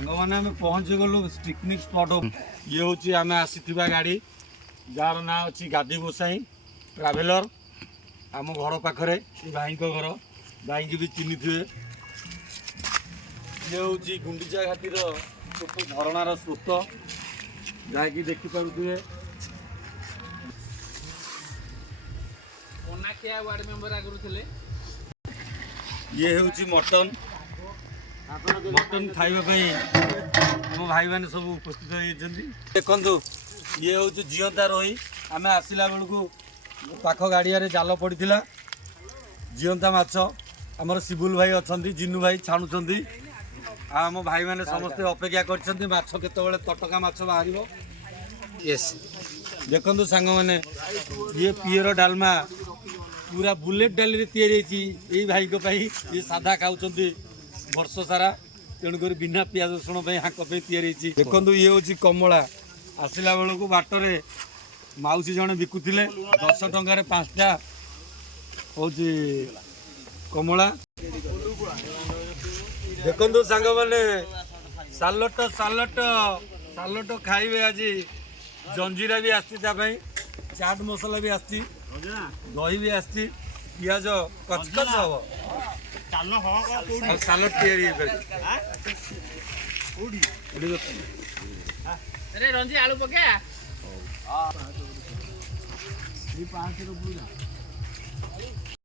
सांगने आम पहुँची गलु picnic spot ये हूँ आम आसीथिबा गाड़ी जार ना अच्छी गादी गोसाई ट्राभेलर आम घर पाखरे भाई घर भाई की भी चिन्ह थे। ये हूँ गुंडीचा घाटीर छोट झरणार स्रोत जहाँकि देखिपे वार्ड मेंबर आगु थे। ये हूँ मटन मटन खावाई मो भाई मैंने सब उपस्थित होती देखु ये हूँ जीवंता रही आम आसला बेलू पाख गाड़िया जाल पड़ा जीवंता माछ आमर शिबुल भाई अच्छा जिनू भाई छाणुंट आम भाई मैंने समस्ते अपेक्षा कर तटका माछ बाहर यस देखु सांग मैंने ये पियर डालमा पूरा बुलेट डाली यही भाई को ये साधा खाऊँ वर्ष सारा तेणुक बिना पियाज रसुण हाँक देखु ये हूँ कमला आसला बेलू बाटरे मौसी जड़े बिकुले 10 टंकार 5टा हूँ कमला देखु सांग मैंने सालट सालट सालट खाइबे आज जंजीरा भी आसती चाट मसला भी आसती दही भी आसती पियाज कचकच हम सालट रंजी आलू पका